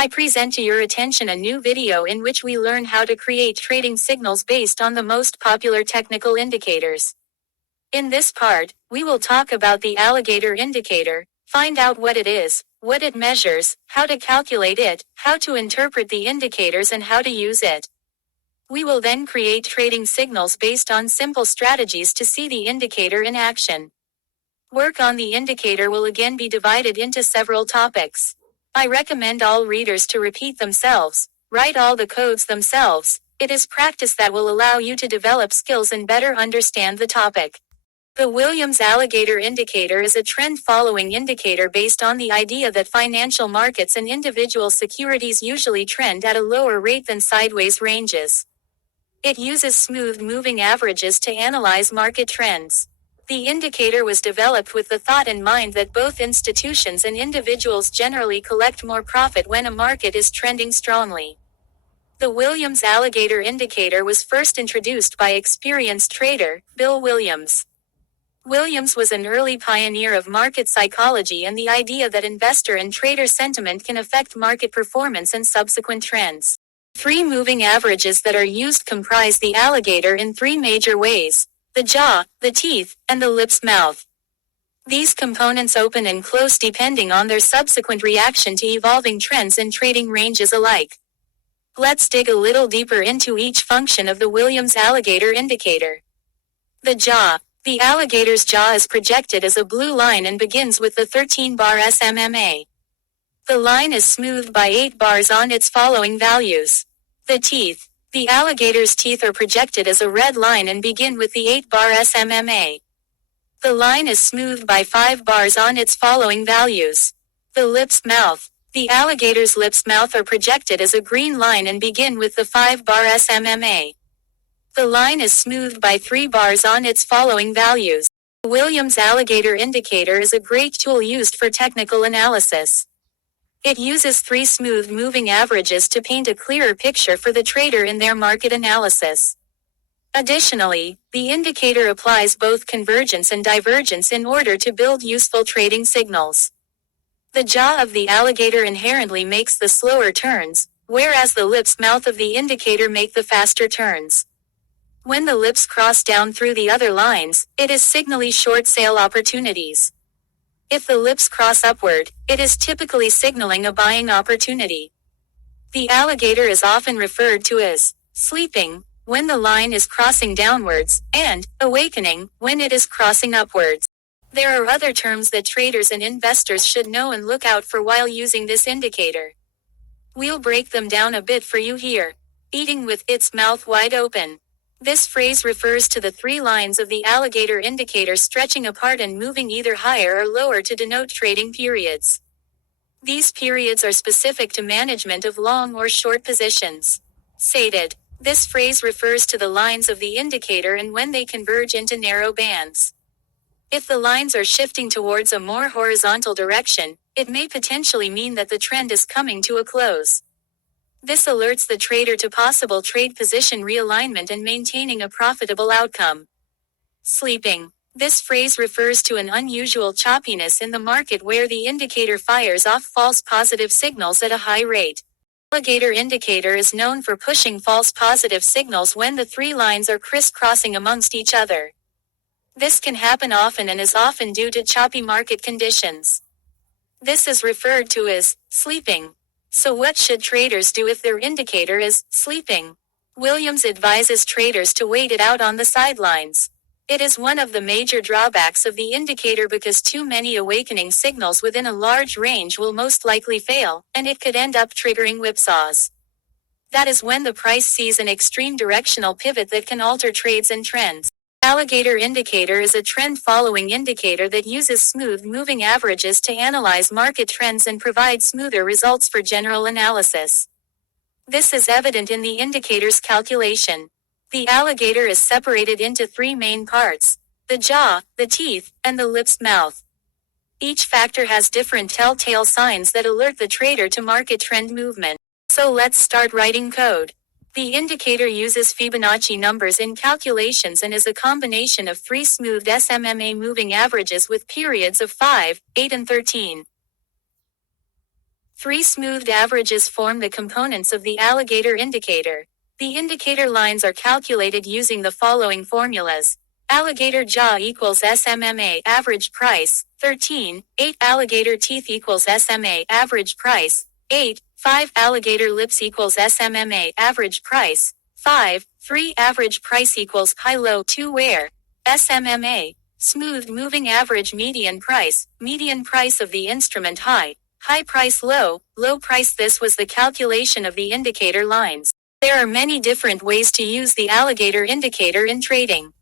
I present to your attention a new video in which we learn how to create trading signals based on the most popular technical indicators. In this part, we will talk about the Allihator indicator, find out what it is, what it measures, how to calculate it, how to interpret the indicators and how to use it. We will then create trading signals based on simple strategies to see the indicator in action. Work on the indicator will again be divided into several topics. I recommend all readers to repeat themselves, write all the codes themselves. It is practice that will allow you to develop skills and better understand the topic. The Williams Allihator indicator is a trend-following indicator based on the idea that financial markets and individual securities usually trend at a lower rate than sideways ranges. It uses smooth moving averages to analyze market trends. The indicator was developed with the thought in mind that both institutions and individuals generally collect more profit when a market is trending strongly. The Williams Allihator indicator was first introduced by experienced trader, Bill Williams. Williams was an early pioneer of market psychology and the idea that investor and trader sentiment can affect market performance and subsequent trends. Three moving averages that are used comprise the alligator in three major ways: the jaw, the teeth, and the lips mouth. These components open and close depending on their subsequent reaction to evolving trends and trading ranges alike. Let's dig a little deeper into each function of the Williams Allihator indicator. The jaw. The alligator's jaw is projected as a blue line and begins with the 13-bar SMA. The line is smoothed by 8 bars on its following values. The teeth. The alligator's teeth are projected as a red line and begin with the 8-bar SMA. The line is smoothed by 5 bars on its following values. The lips mouth. The alligator's lips mouth are projected as a green line and begin with the 5-bar SMA. The line is smoothed by 3 bars on its following values. The Williams Allihator indicator is a great tool used for technical analysis. It uses 3 smooth moving averages to paint a clearer picture for the trader in their market analysis. Additionally, the indicator applies both convergence and divergence in order to build useful trading signals. The jaw of the alligator inherently makes the slower turns, whereas the lips mouth of the indicator make the faster turns. When the lips cross down through the other lines, it is signally short sale opportunities. If the lips cross upward, it is typically signaling a buying opportunity. The alligator is often referred to as sleeping when the line is crossing downwards, and awakening when it is crossing upwards. There are other terms that traders and investors should know and look out for while using this indicator. We'll break them down a bit for you here. Eating with its mouth wide open. This phrase refers to the 3 lines of the alligator indicator stretching apart and moving either higher or lower to denote trading periods. These periods are specific to management of long or short positions. Sated. This phrase refers to the lines of the indicator and when they converge into narrow bands. If the lines are shifting towards a more horizontal direction, it may potentially mean that the trend is coming to a close. This alerts the trader to possible trade position realignment and maintaining a profitable outcome. Sleeping. This phrase refers to an unusual choppiness in the market where the indicator fires off false positive signals at a high rate. The alligator indicator is known for pushing false positive signals when the 3 lines are crisscrossing amongst each other. This can happen often and is often due to choppy market conditions. This is referred to as sleeping. So what should traders do if their indicator is sleeping? Williams advises traders to wait it out on the sidelines. It is one of the major drawbacks of the indicator because too many awakening signals within a large range will most likely fail, and it could end up triggering whipsaws. That is when the price sees an extreme directional pivot that can alter trades and trends. Alligator indicator is a trend-following indicator that uses smooth moving averages to analyze market trends and provide smoother results for general analysis. This is evident in the indicator's calculation. The alligator is separated into 3 main parts: the jaw, the teeth, and the lips mouth. Each factor has different telltale signs that alert the trader to market trend movement. So let's start writing code. The indicator uses Fibonacci numbers in calculations and is a combination of 3 smoothed SMA moving averages with periods of 5, 8 and 13. Three smoothed averages form the components of the alligator indicator. The indicator lines are calculated using the following formulas. Alligator jaw equals SMMA average price, 13, 8 alligator teeth equals SMA average price, 8, 5 alligator lips equals SMMA average price, 5, 3 average price equals high-low 2 where SMMA, smooth moving average median price of the instrument high price low price. This was the calculation of the indicator lines. There are many different ways to use the alligator indicator in trading.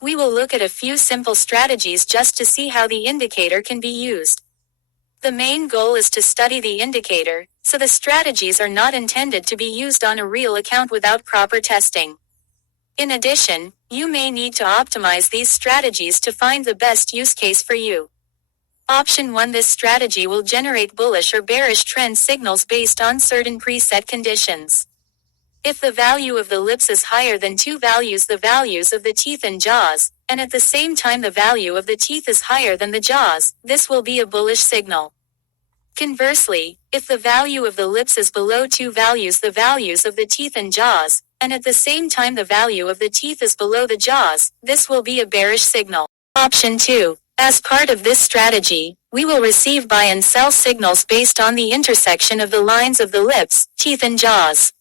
We will look at a few simple strategies just to see how the indicator can be used. The main goal is to study the indicator, so the strategies are not intended to be used on a real account without proper testing. In addition, you may need to optimize these strategies to find the best use case for you. Option 1. This strategy will generate bullish or bearish trend signals based on certain preset conditions. If the value of the lips is higher than two values, the values of the teeth and jaws, and at the same time the value of the teeth is higher than the jaws, this will be a bullish signal. Conversely, if the value of the lips is below two values, the values of the teeth and jaws, and at the same time the value of the teeth is below the jaws, this will be a bearish signal. Option 2. As part of this strategy, we will receive buy and sell signals based on the intersection of the lines of the lips, teeth and jaws.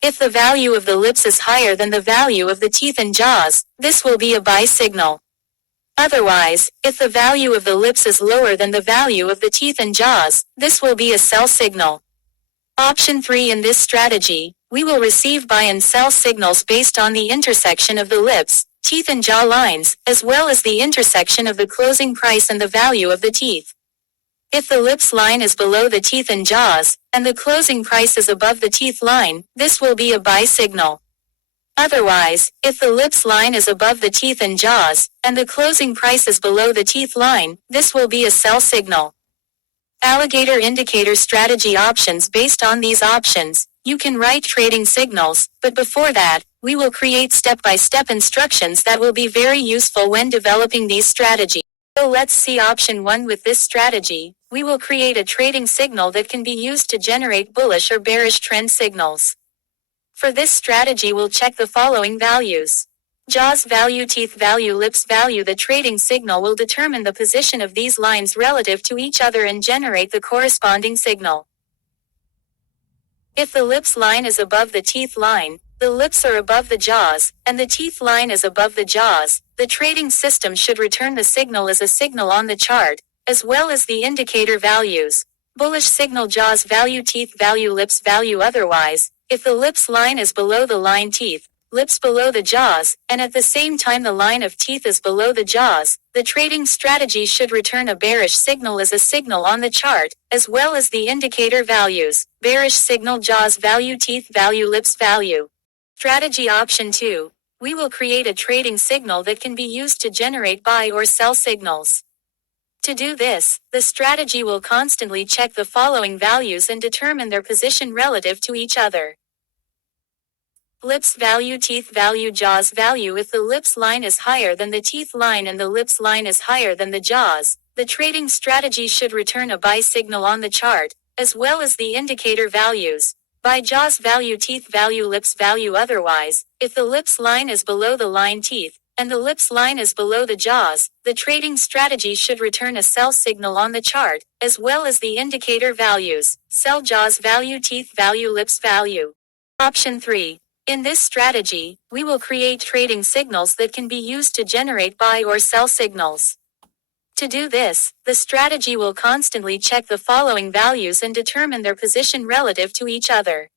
If the value of the lips is higher than the value of the teeth and jaws, this will be a buy signal. Otherwise, if the value of the lips is lower than the value of the teeth and jaws, this will be a sell signal. Option 3. In this strategy, we will receive buy and sell signals based on the intersection of the lips, teeth and jaw lines, as well as the intersection of the closing price and the value of the teeth. If the lips line is below the teeth and jaws, and the closing price is above the teeth line, this will be a buy signal. Otherwise, if the lips line is above the teeth and jaws, and the closing price is below the teeth line, this will be a sell signal. Alligator indicator strategy options. Based on these options, you can write trading signals, but before that, we will create step-by-step instructions that will be very useful when developing these strategies. So let's see option 1. With this strategy, we will create a trading signal that can be used to generate bullish or bearish trend signals. For this strategy, we'll check the following values. Jaws value, teeth value, lips value. The trading signal will determine the position of these lines relative to each other and generate the corresponding signal. If the lips line is above the teeth line, the lips are above the jaws, and the teeth line is above the jaws, the trading system should return the signal as a signal on the chart, as well as the indicator values. Bullish signal, jaws value, teeth value, lips value. Otherwise, if the lips line is below the line teeth, lips below the jaws, and at the same time the line of teeth is below the jaws, the trading strategy should return a bearish signal as a signal on the chart, as well as the indicator values. Bearish signal, jaws value, teeth value, lips value. Strategy option 2. We will create a trading signal that can be used to generate buy or sell signals. To do this, the strategy will constantly check the following values and determine their position relative to each other. Lips value, teeth value, jaws value. If the lips line is higher than the teeth line and the lips line is higher than the jaws, the trading strategy should return a buy signal on the chart, as well as the indicator values. Buy, jaws value, teeth value, lips value. Otherwise, if the lips line is below the line teeth, and the lips line is below the jaws, the trading strategy should return a sell signal on the chart, as well as the indicator values. Sell, jaws value, teeth value, lips value. Option 3. In this strategy, we will create trading signals that can be used to generate buy or sell signals. To do this, the strategy will constantly check the following values and determine their position relative to each other.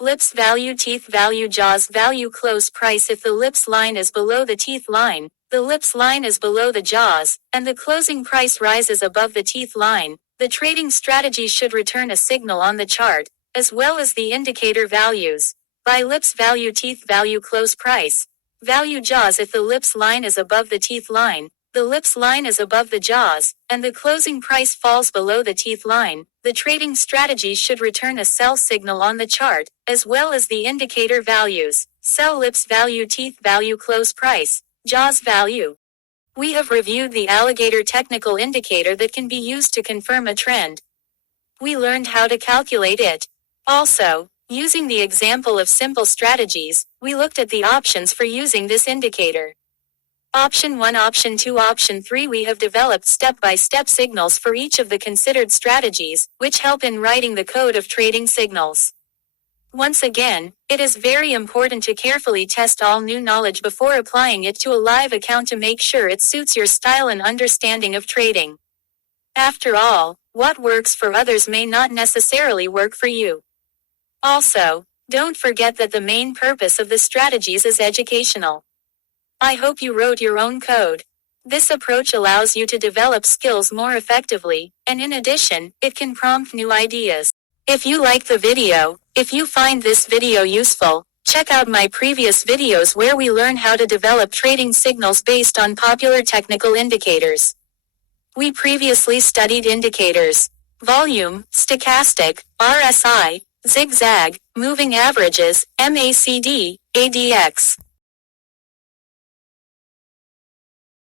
Lips value, teeth value, jaws value, close price. If the lips line is below the teeth line, the lips line is below the jaws, and the closing price rises above the teeth line, the trading strategy should return a signal on the chart, as well as the indicator values. Buy, lips value, teeth value, close price value, jaws. If the lips line is above the teeth line, the lips line is above the jaws, and the closing price falls below the teeth line, the trading strategy should return a sell signal on the chart, as well as the indicator values. Sell, lips value, teeth value, close price, jaws value. We have reviewed the Allihator technical indicator that can be used to confirm a trend. We learned how to calculate it. Also, using the example of simple strategies, we looked at the options for using this indicator. Option 1, Option 2, Option 3. We have developed step-by-step signals for each of the considered strategies, which help in writing the code of trading signals. Once again, it is very important to carefully test all new knowledge before applying it to a live account to make sure it suits your style and understanding of trading. After all, what works for others may not necessarily work for you. Also, don't forget that the main purpose of the strategies is educational. I hope you wrote your own code. This approach allows you to develop skills more effectively, and in addition, it can prompt new ideas. If you like the video, if you find this video useful, check out my previous videos where we learn how to develop trading signals based on popular technical indicators. We previously studied indicators: volume, stochastic, RSI, zigzag, moving averages, MACD, ADX.